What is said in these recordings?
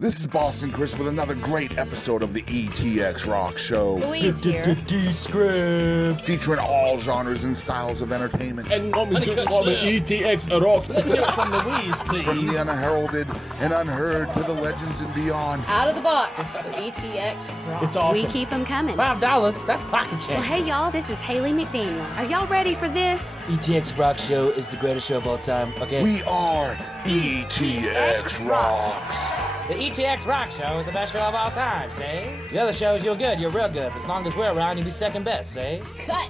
This is Boston Chris with another great episode of the ETX ROCKS Show. Louise here. Descript. Featuring all genres and styles of entertainment. And coming to the ETX ROCKS. Let's hear it from Louise, please. From the unheralded and unheard to the legends and beyond. Out of the box with ETX ROCKS. It's awesome. We keep them coming. $5, that's pocket change. Well, hey, y'all, this is Haley McDaniel. Are y'all ready for this? ETX ROCKS Show is the greatest show of all time, okay? We are ETX ROCKS. The ETX ROCKS Show is the best show of all time, say? The other shows, you're good, you're real good. As long as we're around, you'll be second best, say? Cut.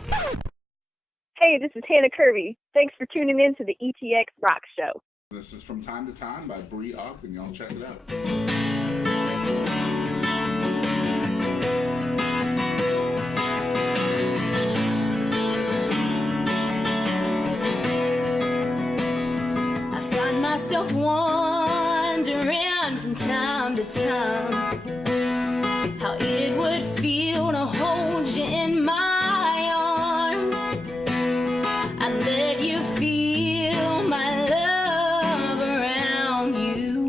Hey, this is Hannah Kirby. Thanks for tuning in to the ETX ROCKS Show. This is From Time to Time by Bree Ogden. Y'all check it out. I find myself wondering from time to time how it would feel to hold you in my arms. I let you feel my love around you.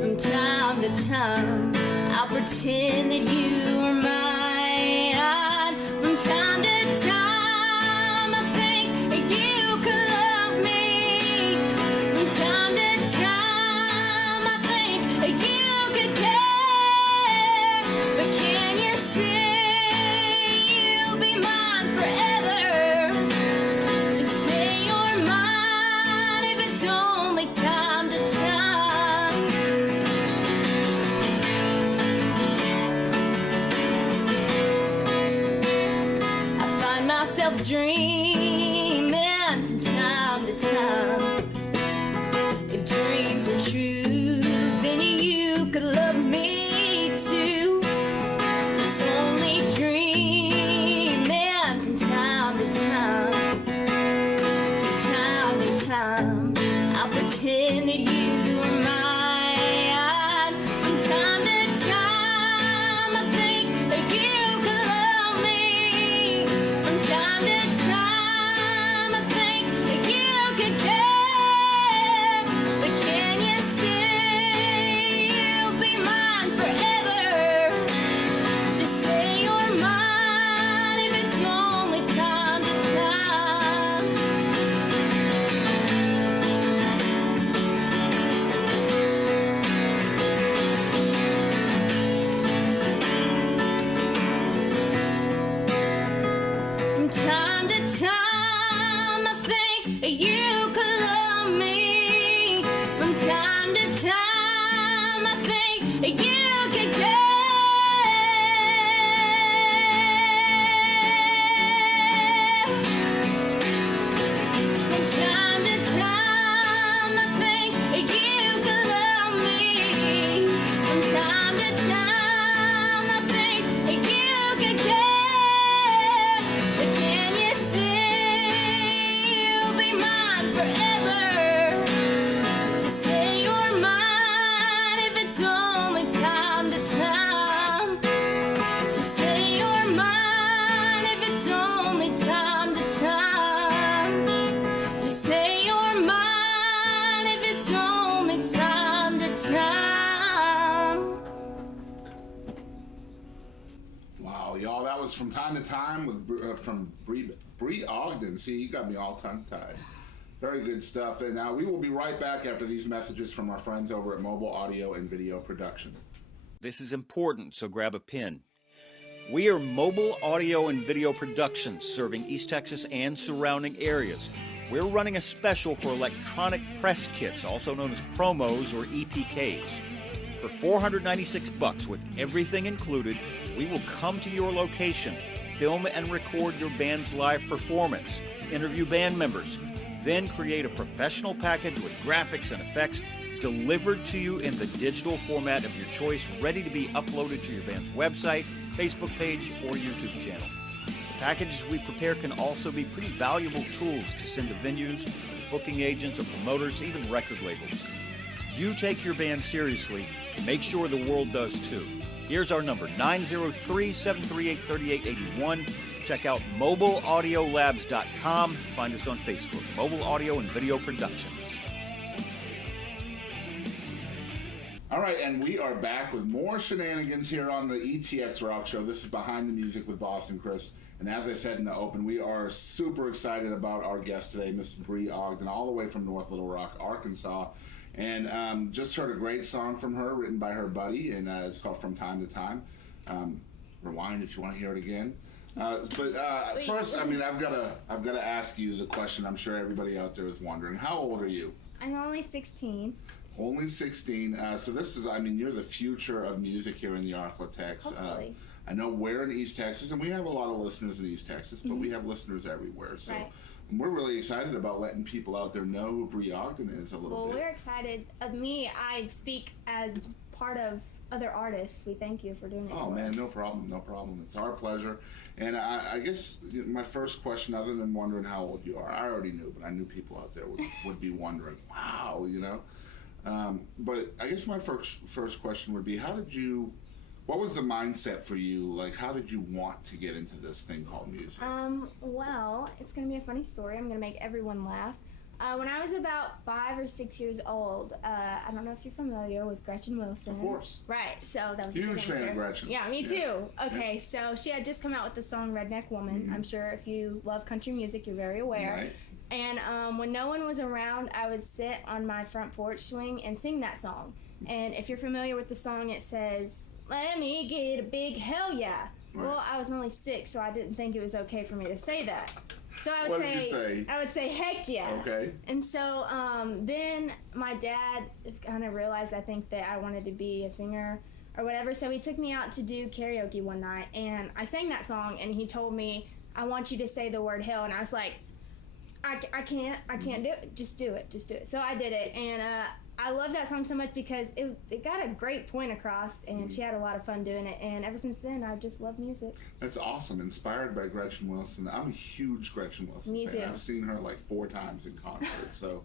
From time to time, I'll pretend that you are mine. From time to time, I think you could love me. From time to time, I think you could care. But can you say you'll be mine forever? Just say you're mine if it's only time to time. I find myself dreaming from time to time. If dreams were true, then you could love me too. It's only dreaming from time to time. From time to time, I'll pretend that you are mine. From time to time, I think that you could love me. From time to time, I think that you could care. But can you say you'll be mine forever? Just say you're mine if it's only time to time. From time to time, I think you could love me. From time to time, I think you could care. From time to time, I think you could love me. From time to time, I think you could care. But can you say you'll be mine forever? Just say you're mine if it's only time to time. Just say you're mine if it's only time to time. Just say you're mine if it's only time to time. Wow, y'all, that was From Time to Time with from Bree Ogden. See, you got me all tongue-tied. Very good stuff. And we will be right back after these messages from our friends over at Mobile Audio and Video Production. This is important, so grab a pen. We are Mobile Audio and Video Productions, serving East Texas and surrounding areas. We're running a special for electronic press kits, also known as promos or EPKs. For $496 with everything included, we will come to your location, film and record your band's live performance, interview band members, then create a professional package with graphics and effects delivered to you in the digital format of your choice, ready to be uploaded to your band's website, Facebook page, or YouTube channel. The packages we prepare can also be pretty valuable tools to send to venues, booking agents, or promoters, even record labels. You take your band seriously, make sure the world does too. Here's our number, 903-738-3881. Check out mobileaudiolabs.com. Find us on Facebook, Mobile Audio and Video Productions. All All right, and we are back with more shenanigans here on the ETX ROCKS Show. This is Behind the Music with Boston Chris. And as I said in the open, we are super excited about our guest today, Miss Bree Ogden, all the way from North Little Rock, Arkansas. And just heard a great song from her, written by her buddy, and it's called From Time to Time. Rewind if you want to hear it again. First, I mean, I've got to ask you the question I'm sure everybody out there is wondering. How old are you? I'm only 16. Only 16. So this is, I mean, you're the future of music here in the Arklatex. Hopefully. I know we're in East Texas, and we have a lot of listeners in East Texas, but we have listeners everywhere. So we're really excited about letting people out there know who Bree Ogden is a little bit. Well, we're excited. Of me, I speak as part of other artists. We thank you for doing it. Oh, man, no problem, no problem. It's our pleasure. And I guess my first question, other than wondering how old you are, I already knew, but I knew people out there would be wondering, wow, you know. But I guess my first question would be, what was the mindset for you? Like, how did you want to get into this thing called music? Well, it's going to be a funny story. I'm going to make everyone laugh. When I was about 5 or 6 years old, I don't know if you're familiar with Gretchen Wilson. Of course. Right, so that was Huge a good fan answer. of Gretchen. Yeah, me too. Okay, so she had just come out with the song Redneck Woman. I'm sure if you love country music, you're very aware. Right. And when no one was around, I would sit on my front porch swing and sing that song. And if you're familiar with the song, it says, "Let me get a big hell yeah." Right. Well, I was only 6, so I didn't think it was okay for me to say that. So I would What did you say? I would say heck yeah. Okay. And so then my dad kind of realized, I think, that I wanted to be a singer or whatever. So he took me out to do karaoke one night, and I sang that song, and he told me, "I want you to say the word hell." And I was like, I can't do it. Just do it. So I did it, and I love that song so much because it got a great point across, and she had a lot of fun doing it. And ever since then, I just love music. That's awesome. Inspired by Gretchen Wilson. I'm a huge Gretchen Wilson Me fan. too. I've seen her like 4 times in concert. So,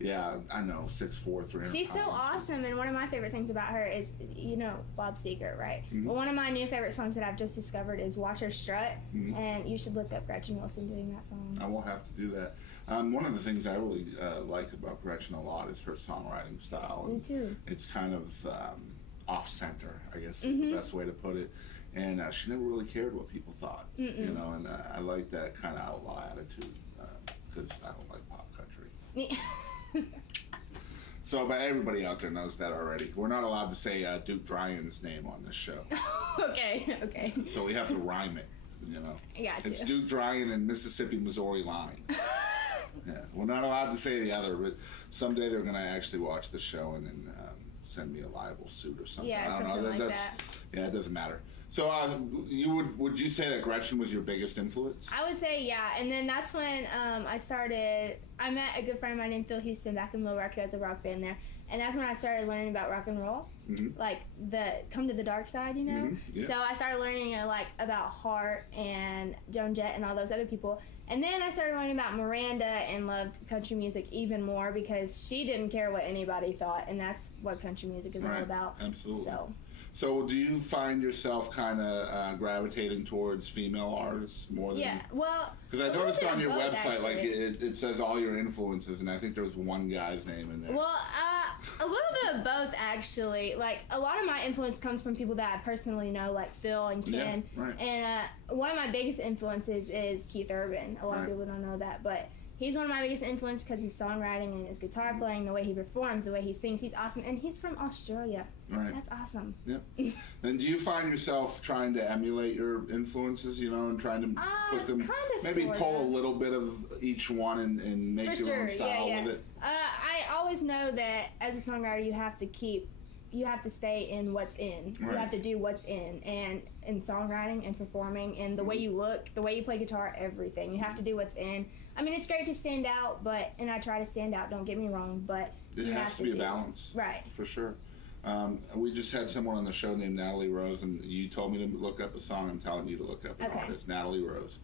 yeah, I know, 6'4", 300 She's so pounds. awesome, and one of my favorite things about her is, you know, Bob Seger, right? Well, one of my new favorite songs that I've just discovered is Watch Her Strut, and you should look up Gretchen Wilson doing that song. I will have to do that. One of the things I really like about Gretchen a lot is her songwriting style. Me too. It's kind of off-center, I guess is the best way to put it. And she never really cared what people thought, you know, and I like that kind of outlaw attitude because I don't like pop country. So, but everybody out there knows that already. We're not allowed to say Duke Dryan's name on this show. Okay. So we have to rhyme it, you know. I got It's you. Duke Dryan and Mississippi-Missouri line. Yeah, we're not allowed to say the other, but someday they're going to actually watch the show and then send me a libel suit or something. Yeah, I don't something know. like that. Yeah, it doesn't matter. So, would you say that Gretchen was your biggest influence? I would say, yeah. And then that's when I met a good friend of mine named Phil Houston back in Little Rock, who has a rock band there. And that's when I started learning about rock and roll, like come to the dark side, you know? Yeah. So I started learning about Hart and Joan Jett and all those other people. And then I started learning about Miranda and loved country music even more because she didn't care what anybody thought, and that's what country music is all about. Absolutely. So do you find yourself kind of gravitating towards female artists more than... Yeah, well... Because I a noticed little on bit your of both, website, like, actually. it says all your influences, and I think there was one guy's name in there. Well, a little bit of both, actually. Like, a lot of my influence comes from people that I personally know, like Phil and Ken. Yeah, right. And one of my biggest influences is Keith Urban. A lot of people don't know that, but he's one of my biggest influences because his songwriting and his guitar playing, the way he performs, the way he sings. He's awesome. And he's from Australia. Right. That's awesome. Yep. And do you find yourself trying to emulate your influences, you know, and trying to put them, kinda, maybe sorta. pull a little bit of each one and make For your own sure, style yeah. with it? I always know that as a songwriter, you have to stay in what's in. Right. You have to do what's in. And in songwriting and performing and the way you look, the way you play guitar, everything. You have to do what's in. I mean, it's great to stand out, and I try to stand out, don't get me wrong, but It you has have to be a balance. Right. For sure. We just had someone on the show named Natalie Rose, and you told me to look up a song. I'm telling you to look up an artist, Natalie Rose.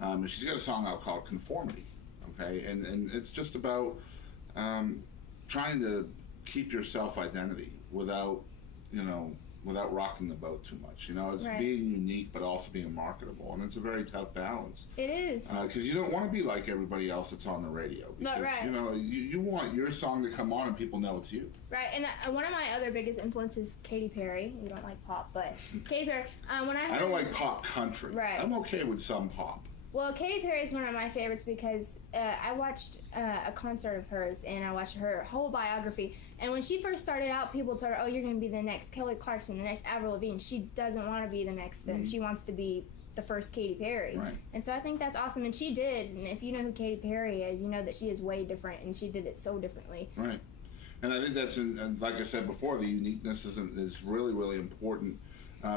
And she's got a song out called Conformity, okay? And it's just about trying to keep your self-identity without, you know, rocking the boat too much. You know, it's Right. being unique but also being marketable, and it's a very tough balance. It is. Because you don't want to be like everybody else that's on the radio. Because, Right. you know, you want your song to come on and people know it's you. Right, and one of my other biggest influences is Katy Perry. You don't like pop, but Katy Perry. When I don't like pop country. Right. I'm okay with some pop. Well, Katy Perry is one of my favorites because I watched a concert of hers, and I watched her whole biography. And when she first started out, people told her, "Oh, you're going to be the next Kelly Clarkson, the next Avril Lavigne." She doesn't want to be the next them. She wants to be the first Katy Perry. Right. And so I think that's awesome, and she did. And if you know who Katy Perry is, you know that she is way different, and she did it so differently. Right. And I think that's, like I said before, the uniqueness is really, really important.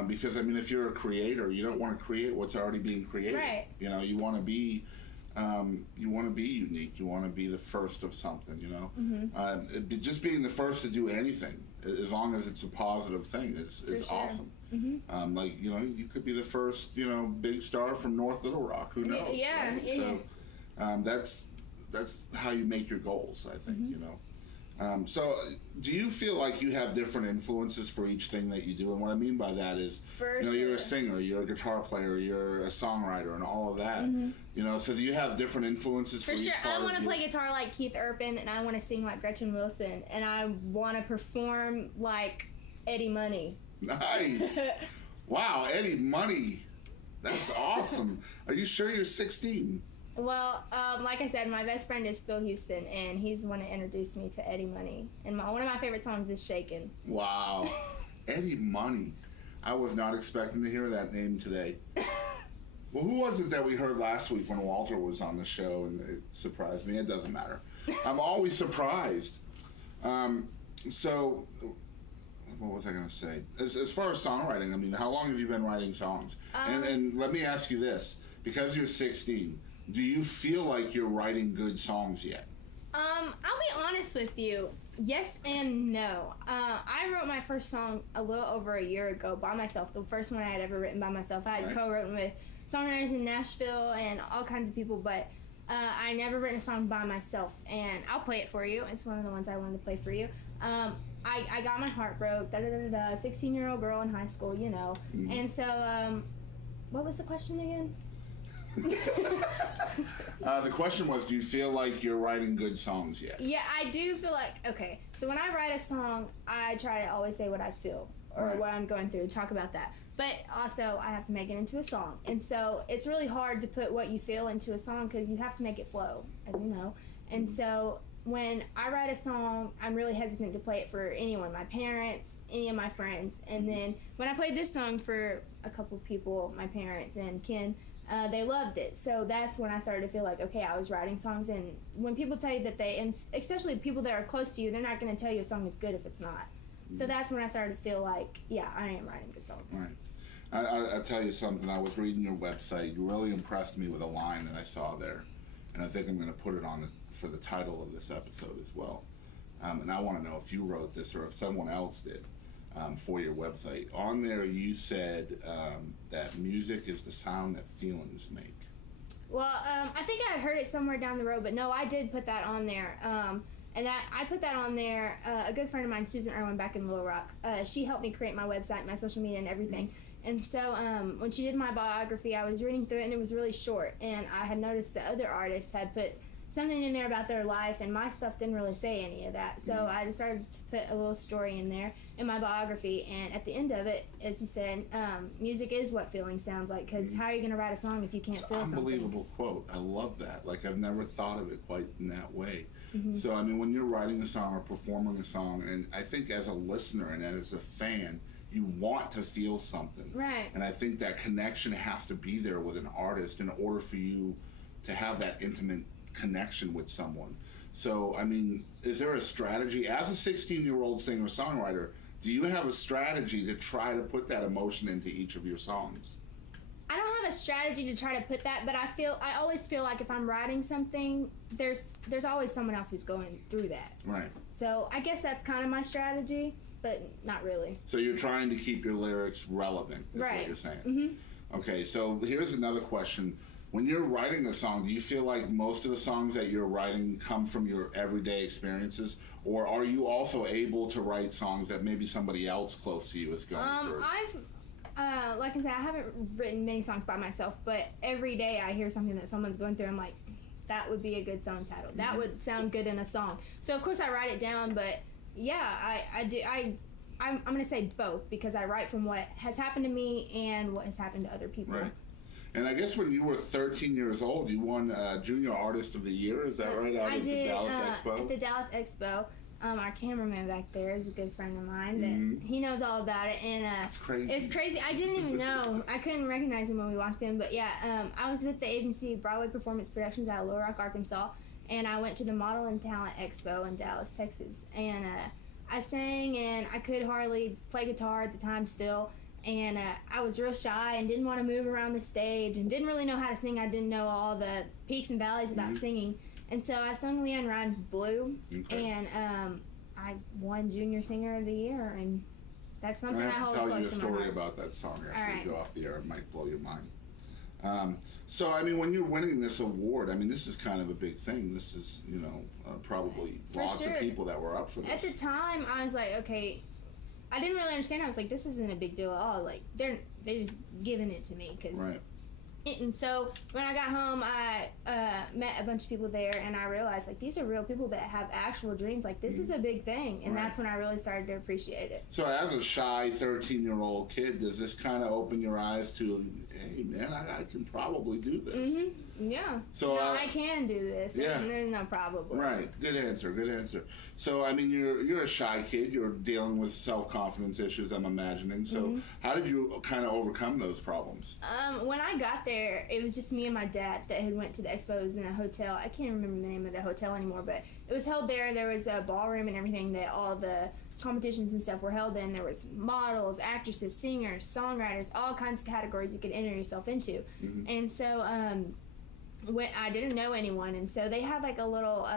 Because, I mean, if you're a creator, you don't want to create what's already being created. Right. You know, you want to be unique. You want to be the first of something, you know. Just being the first to do anything, as long as it's a positive thing, is sure. awesome. Like, you know, you could be the first, you know, big star from North Little Rock. Who knows? Yeah, right? yeah. So that's how you make your goals, I think, you know. So do you feel like you have different influences for each thing that you do? And what I mean by that is, For you know, you're a sure. singer, you're a guitar player, you're a songwriter, and all of that. You know, so do you have different influences for For each sure, part I want of to your- play guitar like Keith Urban, and I want to sing like Gretchen Wilson, and I want to perform like Eddie Money. Nice. Wow, Eddie Money. That's awesome. Are you sure you're 16? Well, like I said, my best friend is Phil Houston, and he's the one that introduced me to Eddie Money. And one of my favorite songs is Shakin'. Wow. Eddie Money. I was not expecting to hear that name today. Well, who was it that we heard last week when Walter was on the show and it surprised me? It doesn't matter. I'm always surprised. So, what was I going to say? As far as songwriting, I mean, how long have you been writing songs? And let me ask you this. Because you're 16, do you feel like you're writing good songs yet? I'll be honest with you. Yes and no. I wrote my first song a little over a year ago by myself. The first one I had ever written by myself. I had co-written with songwriters in Nashville and all kinds of people, but I never written a song by myself. And I'll play it for you. It's one of the ones I wanted to play for you. I got my heart broke. 16-year-old girl in high school, you know. And so, what was the question again? The question was, do you feel like you're writing good songs yet? Yeah, I do feel like, okay, so when I write a song, I try to always say what I feel or what I'm going through, talk about that. But also, I have to make it into a song. And so it's really hard to put what you feel into a song because you have to make it flow, as you know. And so when I write a song, I'm really hesitant to play it for anyone, my parents, any of my friends. And then when I played this song for a couple people, my parents and Ken, they loved it. So that's when I started to feel like, okay, I was writing songs. And when people tell you that and especially people that are close to you, they're not going to tell you a song is good if it's not. So that's when I started to feel like, yeah, I am writing good songs. Right. I'll tell you something. I was reading your website. You really impressed me with a line that I saw there. And I think I'm going to put it on for the title of this episode as well. And I want to know if you wrote this or if someone else did. For your website. On there you said that music is the sound that feelings make. Well, I think I had heard it somewhere down the road, but no, I did put that on there. And I put that on there, a good friend of mine, Susan Irwin, back in Little Rock, she helped me create my website, my social media, and everything. And so when she did my biography, I was reading through it, and it was really short. And I had noticed that other artists had put something in there about their life, and my stuff didn't really say any of that. So I just started to put a little story in there in my biography, and at the end of it, as you said, music is what feeling sounds like, because how are you going to write a song if you can't feel something? Unbelievable quote. I love that. Like, I've never thought of it quite in that way. So, I mean, when you're writing a song or performing a song, and I think as a listener and as a fan, you want to feel something. Right. And I think that connection has to be there with an artist in order for you to have that intimate connection with someone. So, I mean, is there a strategy as a 16-year-old singer-songwriter? Do you have a strategy to try to put that emotion into each of your songs? I don't have a strategy to try to put that, but I always feel like if I'm writing something, there's always someone else who's going through that. Right. So I guess that's kind of my strategy, but not really. So you're trying to keep your lyrics relevant, is what you're saying. Okay, so here's another question. when you're writing a song, do you feel like most of the songs that you're writing come from your everyday experiences, or are you also able to write songs that maybe somebody else close to you is going through? Like I said, I haven't written many songs by myself, but every day I hear something that someone's going through. I'm like, that would be a good song title. That would sound good in a song. So of course I write it down, but yeah, I'm gonna say both, because I write from what has happened to me and what has happened to other people. Right. And I guess when you were 13 years old, you won Junior Artist of the Year. Is that right? Out at the Dallas Expo. At the Dallas Expo. Our cameraman back there is a good friend of mine that he knows all about it, and it's crazy. It's crazy. I didn't even know. I couldn't recognize him when we walked in, but yeah, I was with the agency Broadway Performance Productions out of Little Rock, Arkansas, and I went to the Model and Talent Expo in Dallas, Texas, and I sang, and I could hardly play guitar at the time still, and I was real shy and didn't want to move around the stage and didn't really know how to sing. I didn't know all the peaks and valleys about singing. And so I sung Leanne Rimes' Blue, and I won Junior Singer of the Year, and that's something I hold close to my heart. I have to tell you a story about that song after we go off the air. It might blow your mind. So, I mean, when you're winning this award, I mean, this is kind of a big thing. This is, you know, probably lots of people that were up for this. At the time, I was like, okay, I didn't really understand. I was like, this isn't a big deal at all. Like, they're just giving it to me, because... Right. And so when I got home, I met a bunch of people there, and I realized, like, these are real people that have actual dreams. Like, this is a big thing, and that's when I really started to appreciate it. So as a shy 13-year-old kid, does this kind of open your eyes to, hey, man, I can probably do this? Yeah. So I can do this. Yeah. There's no problem. Right. Good answer. Good answer. So, I mean, you're a shy kid. You're dealing with self-confidence issues, I'm imagining. So how did you kind of overcome those problems? When I got there, it was just me and my dad that had went to the expo. It was in a hotel. I can't remember the name of the hotel anymore, but it was held there. There was a ballroom and everything that all the competitions and stuff were held in. There was models, actresses, singers, songwriters, all kinds of categories you could enter yourself into. And so when I didn't know anyone, and so they had like a little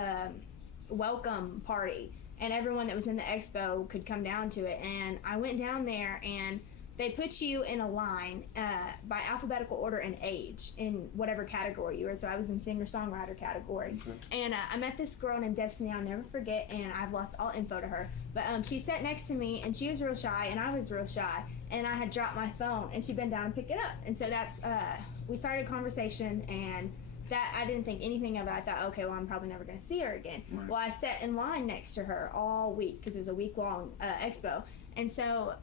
welcome party, and everyone that was in the expo could come down to it. And I went down there, and they put you in a line by alphabetical order and age in whatever category you were. So I was in singer-songwriter category. And I met this girl named Destiny, I'll never forget, and I've lost all info to her. But she sat next to me, and she was real shy, and I was real shy. And I had dropped my phone, and she bent down and picked it up. And so that's, we started a conversation, and that I didn't think anything of it. I thought, okay, well, I'm probably never going to see her again. Well, I sat in line next to her all week, because it was a week-long expo. And so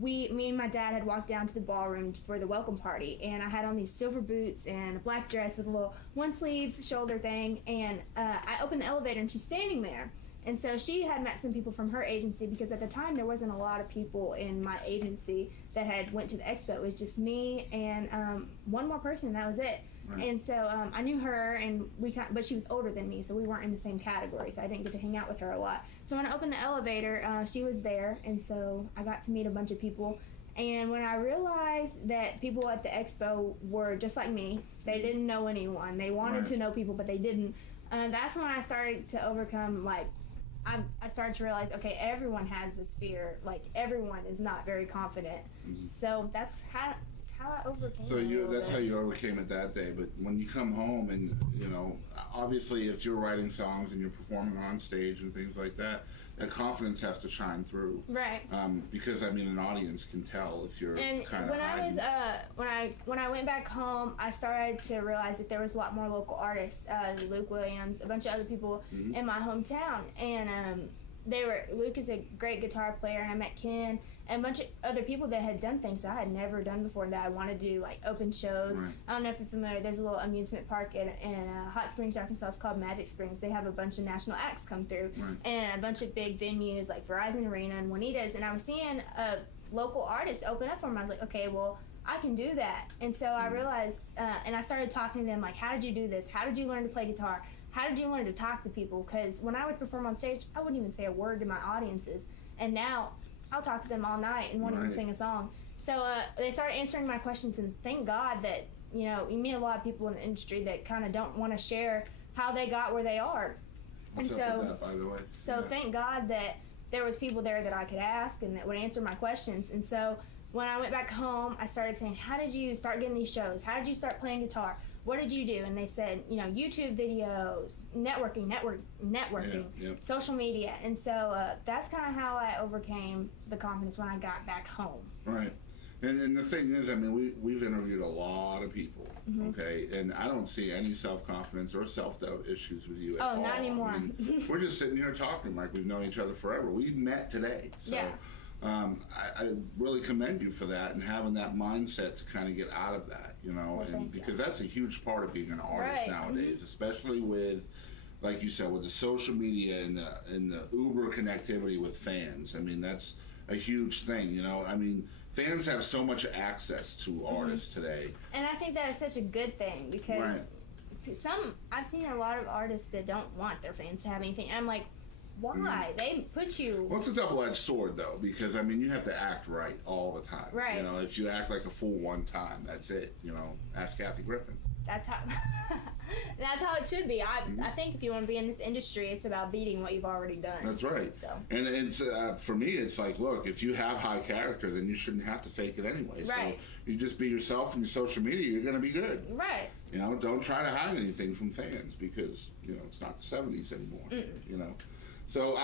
me and my dad had walked down to the ballroom for the welcome party, and I had on these silver boots and a black dress with a little one-sleeve shoulder thing, and I opened the elevator, and she's standing there. And so she had met some people from her agency, because at the time there wasn't a lot of people in my agency that had went to the expo. It was just me and one more person, and that was it. And so I knew her, and but she was older than me, so we weren't in the same category, so I didn't get to hang out with her a lot. So when I opened the elevator, she was there, and so I got to meet a bunch of people. And when I realized that people at the expo were just like me, they didn't know anyone. They wanted to know people, but they didn't. That's when I started to overcome, like, I started to realize, okay, everyone has this fear. Like, everyone is not very confident. So that's how I overcame it. So that's how you overcame it that day. But when you come home, and, you know, obviously if you're writing songs and you're performing on stage and things like that, that confidence has to shine through. Right. Because, I mean, an audience can tell if you're kind of hiding. When I went back home, I started to realize that there was a lot more local artists, Luke Williams, a bunch of other people in my hometown, and Luke is a great guitar player, and I met Ken and a bunch of other people that had done things that I had never done before, that I wanted to do, like open shows. I don't know if you're familiar, there's a little amusement park in Hot Springs, Arkansas. It's called Magic Springs. They have a bunch of national acts come through, and a bunch of big venues like Verizon Arena and Juanita's, and I was seeing a local artist open up for them. I was like, okay, well, I can do that. And so I realized, and I started talking to them, like, how did you do this? How did you learn to play guitar? How did you learn to talk to people? Because when I would perform on stage, I wouldn't even say a word to my audiences. And now I'll talk to them all night and won't even sing a song. So they started answering my questions, and thank God that, you know, you meet a lot of people in the industry that kind of don't want to share how they got where they are. What's up with that, by the way? So thank God that there was people there that I could ask and that would answer my questions. And so when I went back home, I started saying, how did you start getting these shows? How did you start playing guitar? what did you do? And they said, you know, YouTube videos, networking, social media. And so that's kind of how I overcame the confidence when I got back home. Right. And the thing is, I mean, we've interviewed a lot of people, okay? And I don't see any self-confidence or self-doubt issues with you at all. Oh, not anymore. I mean, we're just sitting here talking like we've known each other forever. We met today. So I really commend you for that and having that mindset to kind of get out of that, you know, and because that's a huge part of being an artist nowadays, especially with, like you said, with the social media and the uber connectivity with fans. I mean, that's a huge thing, you know. I mean, fans have so much access to artists today. And I think that is such a good thing because I've seen a lot of artists that don't want their fans to have anything. And I'm like, why? They put you... Well, it's a double-edged sword, though, because, I mean, you have to act right all the time. Right. You know, if you act like a fool one time, that's it. You know, ask Kathy Griffin. That's how it should be. I think if you want to be in this industry, it's about beating what you've already done. That's right. So. And it's for me, it's like, look, if you have high character, then you shouldn't have to fake it anyway. Right. So you just be yourself in your social media, you're going to be good. Right. You know, don't try to hide anything from fans because, you know, it's not the 70s anymore, you know. So,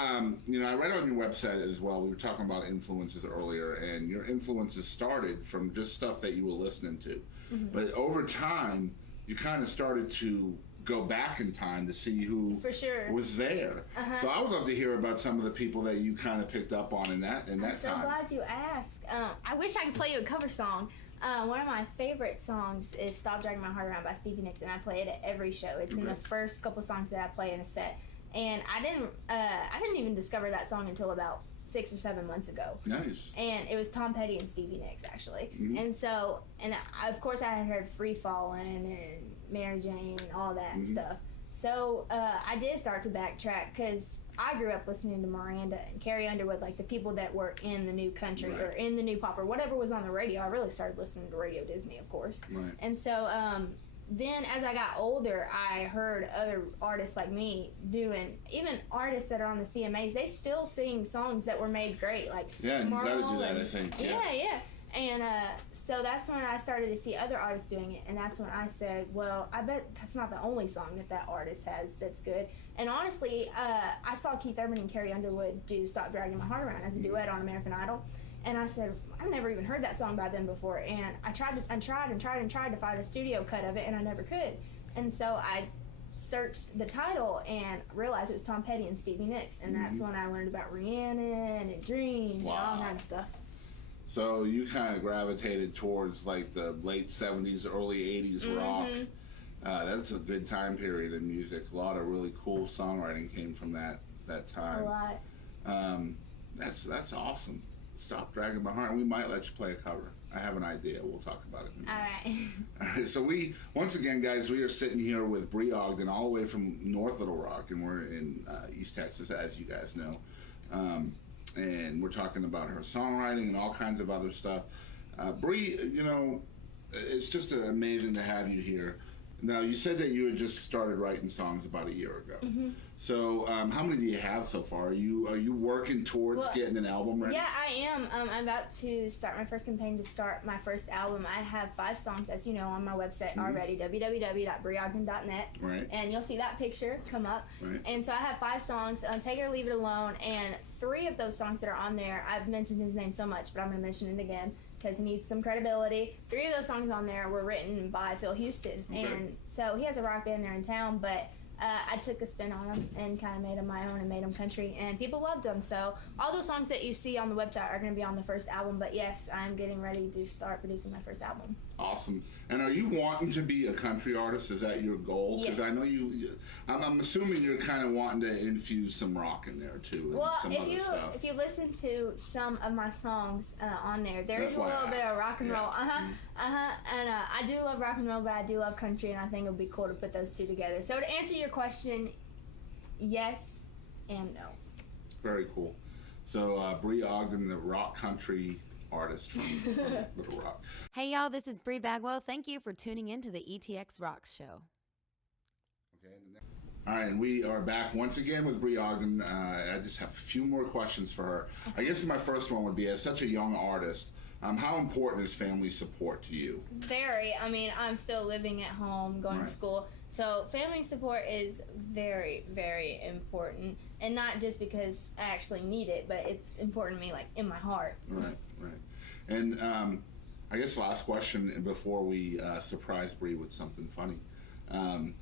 you know, I read on your website as well, we were talking about influences earlier, and your influences started from just stuff that you were listening to. But over time, you kind of started to go back in time to see who was there. So I would love to hear about some of the people that you kind of picked up on in that time. I'm so glad you asked. I wish I could play you a cover song. One of my favorite songs is Stop Dragging My Heart Around by Stevie Nicks, and I play it at every show. It's in the first couple songs that I play in a set. And I didn't even discover that song until about 6 or 7 months ago. Nice. And it was Tom Petty and Stevie Nicks, actually. And so, of course I had heard Free Fallin' and Mary Jane and all that stuff. So I did start to backtrack because I grew up listening to Miranda and Carrie Underwood, like the people that were in the new country or in the new pop or whatever was on the radio. I really started listening to Radio Disney, of course. And so then as I got older, I heard other artists like me doing, even artists that are on the CMAs, they still sing songs that were made great. Like yeah, you gotta do that, I think. Yeah. And so that's when I started to see other artists doing it, and that's when I said, well, I bet that's not the only song that artist has that's good. And honestly, I saw Keith Urban and Carrie Underwood do Stop Dragging My Heart Around as a duet on American Idol. And I said, I've never even heard that song by them before. And I tried to find a studio cut of it, and I never could. And so I searched the title and realized it was Tom Petty and Stevie Nicks. And that's when I learned about Rhiannon and Dream and all that stuff. So you kind of gravitated towards like the late 70s, early 80s rock. That's a good time period in music. A lot of really cool songwriting came from that time. A lot. That's awesome. Stop Dragging My Heart. We might let you play a cover. I have an idea. We'll talk about it. All right. All right. So once again, guys, we are sitting here with Bree Ogden, all the way from North Little Rock, and we're in East Texas, as you guys know. And we're talking about her songwriting and all kinds of other stuff. Bree, you know, it's just amazing to have you here. Now, you said that you had just started writing songs about a year ago. So, how many do you have so far? Are you working towards getting an album ready? Yeah, I am. I'm about to start my first campaign to start my first album. I have 5 songs, as you know, on my website already, www.breeogden.net. Right. And you'll see that picture come up. Right. And so I have 5 songs, Take It or Leave It Alone, and 3 of those songs that are on there, I've mentioned his name so much, but I'm going to mention it again because he needs some credibility. 3 of those songs on there were written by Phil Houston. And so he has a rock band there in town, but I took a spin on them and kind of made them my own and made them country, and people loved them. So all those songs that you see on the website are going to be on the first album, but yes, I'm getting ready to start producing my first album. Awesome. And are you wanting to be a country artist? Is that your goal? Because I know I'm assuming you're kind of wanting to infuse some rock in there too. And well, some other stuff. If you listen to some of my songs on there, there's a little bit of rock and roll. And I do love rock and roll, but I do love country, and I think it would be cool to put those 2 together. So to answer your question, yes and no. Very cool. So Bree Ogden, the rock country artist from Little Rock. Hey y'all, this is Bree Bagwell. Thank you for tuning in to the ETX ROCKS Show. Okay. All right, and we are back once again with Bree Ogden. I just have a few more questions for her. I guess my first one would be, as such a young artist, How important is family support to you? Very. I mean, I'm still living at home, going to school. So family support is very, very important. And not just because I actually need it, but it's important to me, like, in my heart. Right. And I guess last question before we surprise Bree with something funny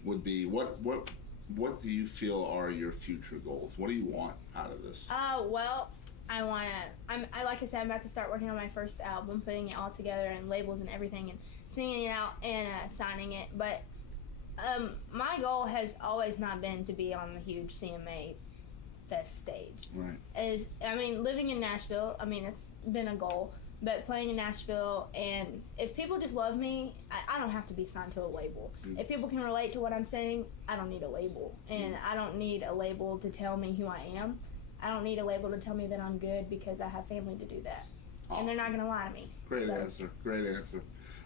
would be, what do you feel are your future goals? What do you want out of this? Well, like I said, I'm about to start working on my first album, putting it all together and labels and everything and singing it out and signing it. But my goal has always not been to be on the huge CMA Fest stage. Right. Living in Nashville, it's been a goal. But playing in Nashville, and if people just love me, I don't have to be signed to a label. If people can relate to what I'm saying, I don't need a label. And I don't need a label to tell me who I am. I don't need a label to tell me that I'm good because I have family to do that. Awesome. And they're not going to lie to me. Great answer.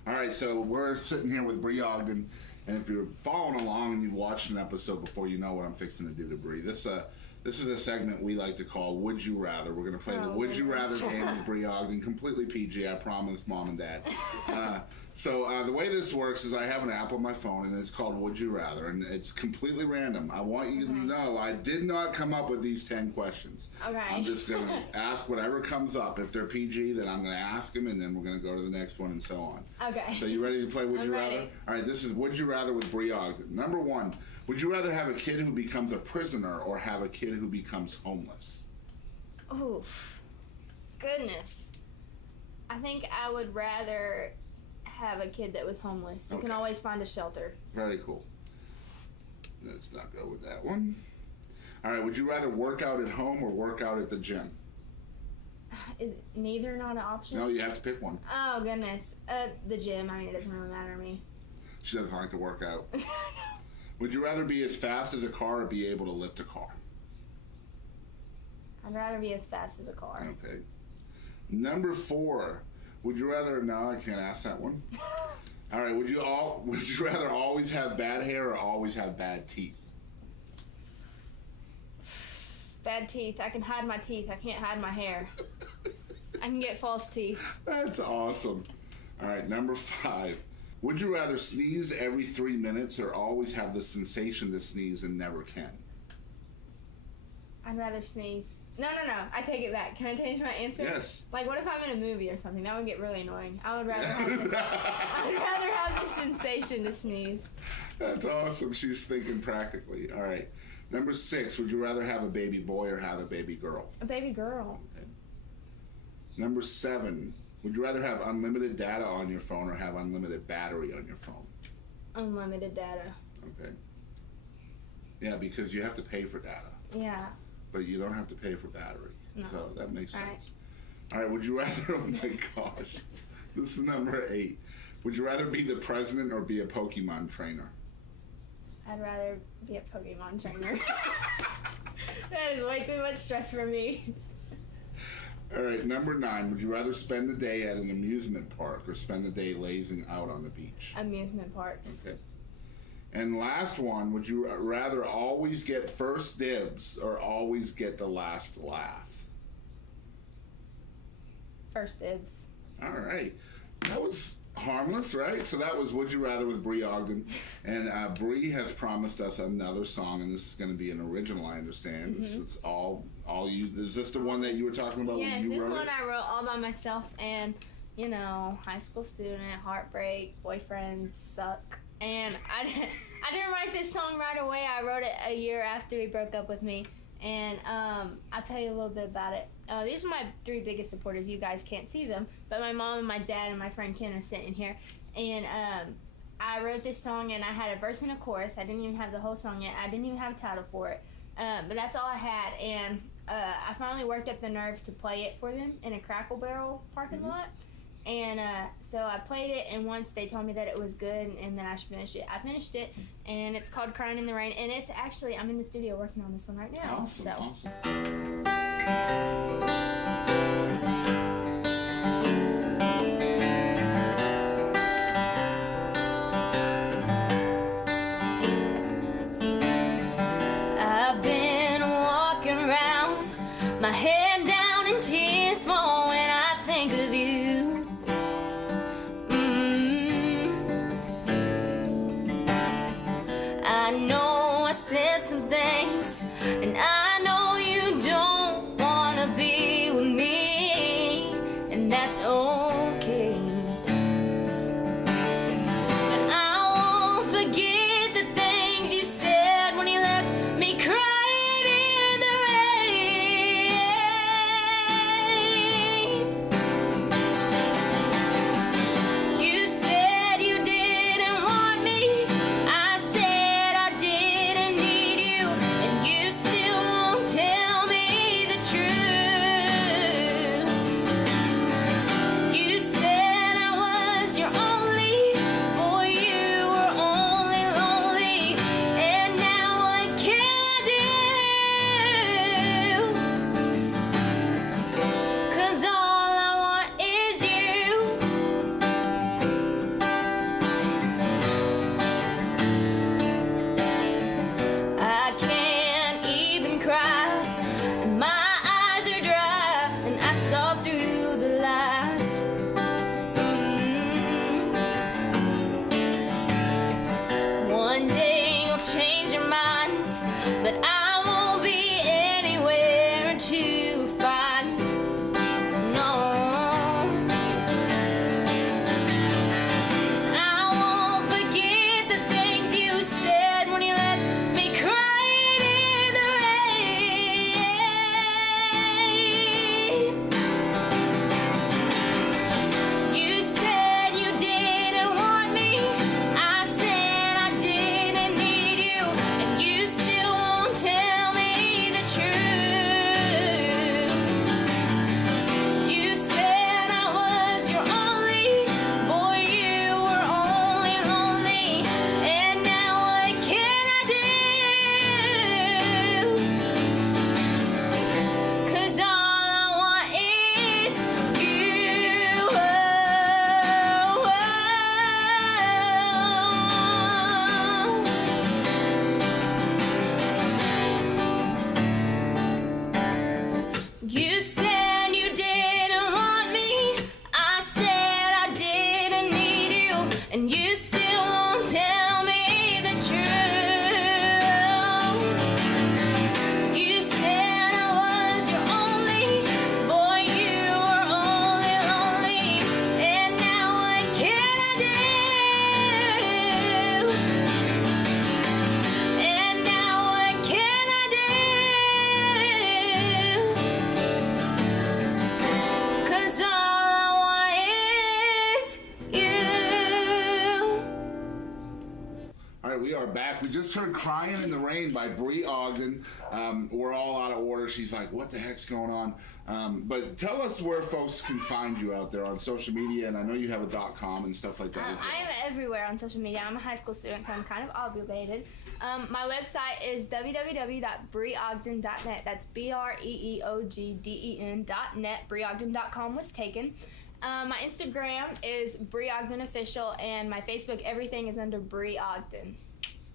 All right, so we're sitting here with Bree Ogden, and if you're following along and you've watched an episode before, you know what I'm fixing to do to Bree. This is a segment we like to call Would You Rather. We're going to play the Would You Rather game with Bree Ogden, completely PG, I promise, Mom and Dad. So the way this works is I have an app on my phone, and it's called Would You Rather, and it's completely random. I want you to know I did not come up with these 10 questions. Okay. I'm just going to ask whatever comes up. If they're PG, then I'm going to ask them, and then we're going to go to the next one and so on. Okay. So you ready to play Would You ready. Rather? All right, this is Would You Rather with Bree Ogden. Number 1, would you rather have a kid who becomes a prisoner or have a kid who becomes homeless? Oof. Goodness. I think I would rather have a kid that was homeless. You can always find a shelter. Very cool. Let's not go with that one. All right, would you rather work out at home or work out at the gym? Is neither not an option? No, you have to pick one. Oh, goodness. The gym. It doesn't really matter to me. She doesn't like to work out. Would you rather be as fast as a car or be able to lift a car? I'd rather be as fast as a car. Okay. Number 4, would you rather... No, I can't ask that one. All right, would you rather always have bad hair or always have bad teeth? Bad teeth. I can hide my teeth. I can't hide my hair. I can get false teeth. That's awesome. All right, number 5. Would you rather sneeze every 3 minutes or always have the sensation to sneeze and never can? I'd rather sneeze. No. I take it back. Can I change my answer? Yes. Like, what if I'm in a movie or something? That would get really annoying. I would rather have the sensation to sneeze. That's awesome. She's thinking practically. All right. Number 6. Would you rather have a baby boy or have a baby girl? A baby girl. Okay. Number 7. Would you rather have unlimited data on your phone or have unlimited battery on your phone? Unlimited data. Okay. Yeah, because you have to pay for data. Yeah. But you don't have to pay for battery. No. So that makes sense. All right, would you rather, oh my gosh. This is number 8. Would you rather be the president or be a Pokemon trainer? I'd rather be a Pokemon trainer. That is way too much stress for me. All right, number 9. Would you rather spend the day at an amusement park or spend the day lazing out on the beach? Amusement parks. Okay. And last one, would you rather always get first dibs or always get the last laugh? First dibs. All right. That was harmless, right? So that was Would You Rather with Bree Ogden. And Bree has promised us another song, and this is going to be an original, I understand. Mm-hmm. This is all you. Is this the one that you were talking about? Yes, when you this wrote one it? I wrote all by myself, and, high school student, heartbreak, boyfriend, suck. And I didn't write this song right away. I wrote it a year after he broke up with me. And I'll tell you a little bit about it. These are my 3 biggest supporters. You guys can't see them, but my mom and my dad and my friend Ken are sitting here. And I wrote this song, and I had a verse and a chorus. I didn't even have the whole song yet. I didn't even have a title for it. But that's all I had. And I finally worked up the nerve to play it for them in a Crackle Barrel parking lot. And so I played it, and once they told me that it was good and then I should finish it, I finished it, and it's called Crying in the Rain, and it's actually, I'm in the studio working on this one right now. Awesome, awesome. I've been walking around, my head down in tears for when I think of you. okay. But I won't forget the things you said when you left me crying in the rain. You said you didn't want me. I said I didn't need you, and you still won't tell me the truth. You said I was your only, boy, you were only lonely, and now what can I do? 'Cause all I want is you. I can't even cry, and my eyes are dry, and I saw through the lies. One day you'll change your mind, but I won't be anywhere to find. No. 'Cause I won't forget the things you said when you left me crying in the rain. You said you didn't want me. I said I didn't need you, and you still won't tell me the truth. You said I was your only, boy, you were only lonely, and now what can I do? 'Cause all I want is you. You said you didn't want me. I said I didn't need you, and you still won't tell me the truth. You said I was your only, boy, you were only lonely, and now what can I do? And now what can I do? 'Cause all I want is you. All right, we are back. We just heard Crying in the Rain by Bree Ogden. We're all out of order. She's like, what the heck's going on? But tell us where folks can find you out there on social media, and I know you have a .com and stuff like that as well. I am everywhere on social media. I'm a high school student, so I'm kind of obligated. My website is www.breeogden.net. That's BREEOGDEN.net. BreeOgden.com was taken. My Instagram is Bree Ogden Official, and my Facebook, everything is under Bree Ogden.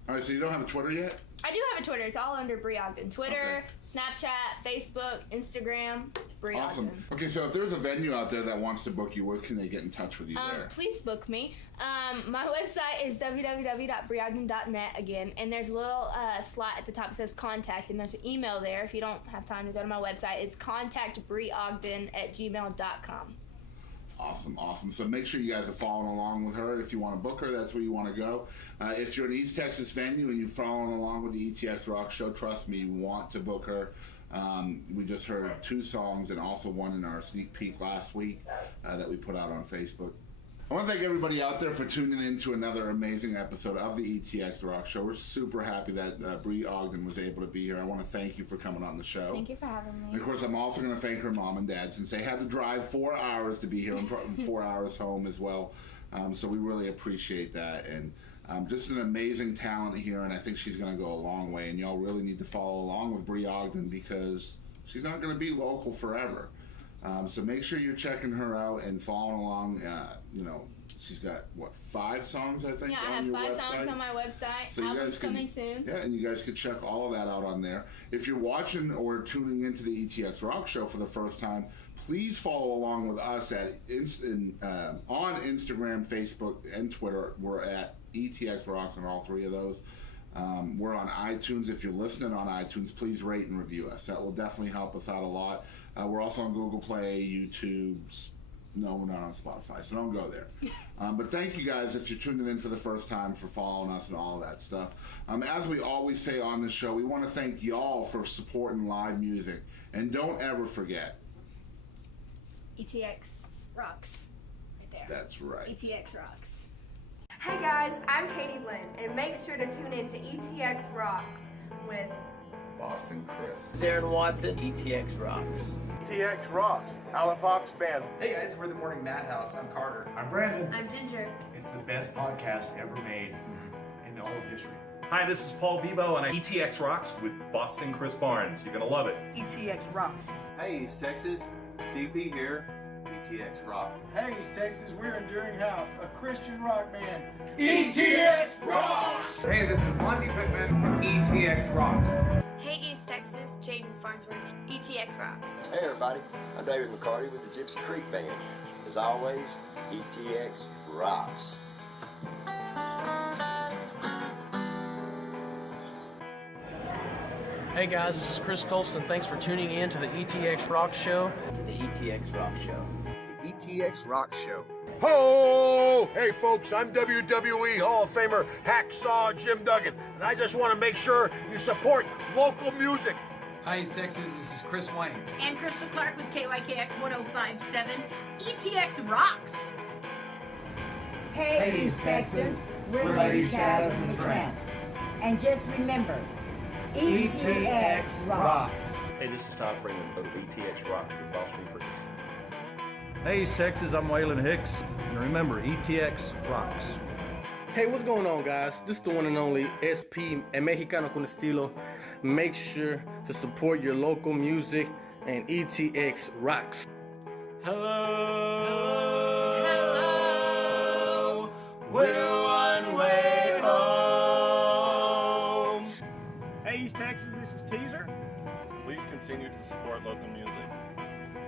All right, so you don't have a Twitter yet? I do have a Twitter. It's all under Bree Ogden. Twitter, Snapchat, Facebook, Instagram, Bree Awesome. Ogden. Okay, so if there's a venue out there that wants to book you, where can they get in touch with you there? Please book me. My website is www.breeogden.net again, and there's a little slot at the top that says contact, and there's an email there if you don't have time to go to my website. It's contactbreeogden@gmail.com. Awesome, awesome. So make sure you guys are following along with her. If you want to book her, that's where you want to go. If you're an East Texas venue and you're following along with the ETX ROCKS Show, trust me, you want to book her. We just heard 2 songs and also one in our sneak peek last week that we put out on Facebook. I want to thank everybody out there for tuning in to another amazing episode of the ETX ROCKS Show. We're super happy that Bree Ogden was able to be here. I want to thank you for coming on the show. Thank you for having me. And of course, I'm also going to thank her mom and dad, since they had to drive 4 hours to be here and 4 hours home as well. So we really appreciate that. And just an amazing talent here, and I think she's going to go a long way. And y'all really need to follow along with Bree Ogden, because she's not going to be local forever. So make sure you're checking her out and following along. You know, she's got, what, 5 songs, I think, Yeah, on I have your 5 website? songs on my website. So you Album's guys can, coming soon. Yeah, and you guys can check all of that out on there. If you're watching or tuning into the ETX ROCKS Show for the first time, please follow along with us on Instagram, Facebook, and Twitter. We're at ETX ROCKS on all 3 of those. We're on iTunes. If you're listening on iTunes, please rate and review us. That will definitely help us out a lot. We're also on Google Play, YouTube, No, we're not on Spotify, so don't go there. But thank you guys if you're tuning in for the first time, for following us and all of that stuff. As we always say on this show, we want to thank y'all for supporting live music. And don't ever forget, ETX rocks. Right there. That's right. ETX rocks. Hey guys, I'm Katie Lynn, and make sure to tune in to ETX Rocks with Boston Chris. Aaron Watson, ETX Rocks. ETX Rocks, Alan Fox Band. Hey guys, we're the Morning Madhouse. I'm Carter. I'm Brandon. I'm Ginger. It's the best podcast ever made in all of history. Hi, this is Paul Bebo, and I'm ETX Rocks with Boston Chris Barnes. You're gonna love it. ETX Rocks. Hey, East Texas. DP here. ETX Rocks. Hey, East Texas, we're Enduring House, a Christian rock band. ETX Rocks! Hey, this is Monty Pittman from ETX Rocks. Hey East Texas, Jaden Farnsworth, ETX Rocks. Hey everybody, I'm David McCarty with the Gypsy Creek Band. As always, ETX rocks. Hey guys, this is Chris Colston. Thanks for tuning in to the ETX ROCKS Show. To the ETX ROCKS Show. The ETX ROCKS Show. Ho! Hey folks, I'm WWE Hall of Famer Hacksaw Jim Duggan, and I just want to make sure you support local music. Hi, East Texas. This is Chris Wayne. And Crystal Clark with KYKX 1057. ETX rocks! Hey East Texas, we're Lady Chaz and the Tramps. And just remember, ETX rocks. Hey, this is Tom Freeman of ETX Rocks with Boston Chris. Hey, East Texas, I'm Waylon Hicks. And remember, ETX rocks. Hey, what's going on, guys? This is the one and only SP and Mexicano con Estilo. Make sure to support your local music, and ETX rocks. Hello, we're one way home. Hey, East Texas, this is Teaser. Please continue to support local music.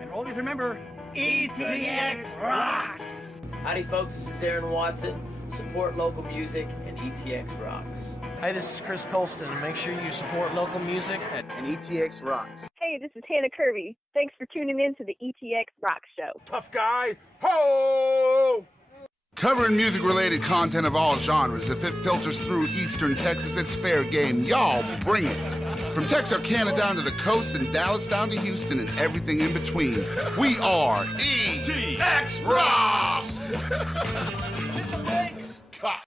And always remember, ETX rocks! Howdy folks, this is Aaron Watson. Support local music and ETX rocks. Hey, this is Chris Colston, and make sure you support local music and ETX rocks. Hey, this is Hannah Kirby. Thanks for tuning in to the ETX ROCKS Show. Tough guy, ho! Covering music-related content of all genres. If it filters through Eastern Texas, it's fair game. Y'all bring it. From Texarkana down to the coast and Dallas down to Houston and everything in between, we are ETX Rocks! Hit the brakes! Cut.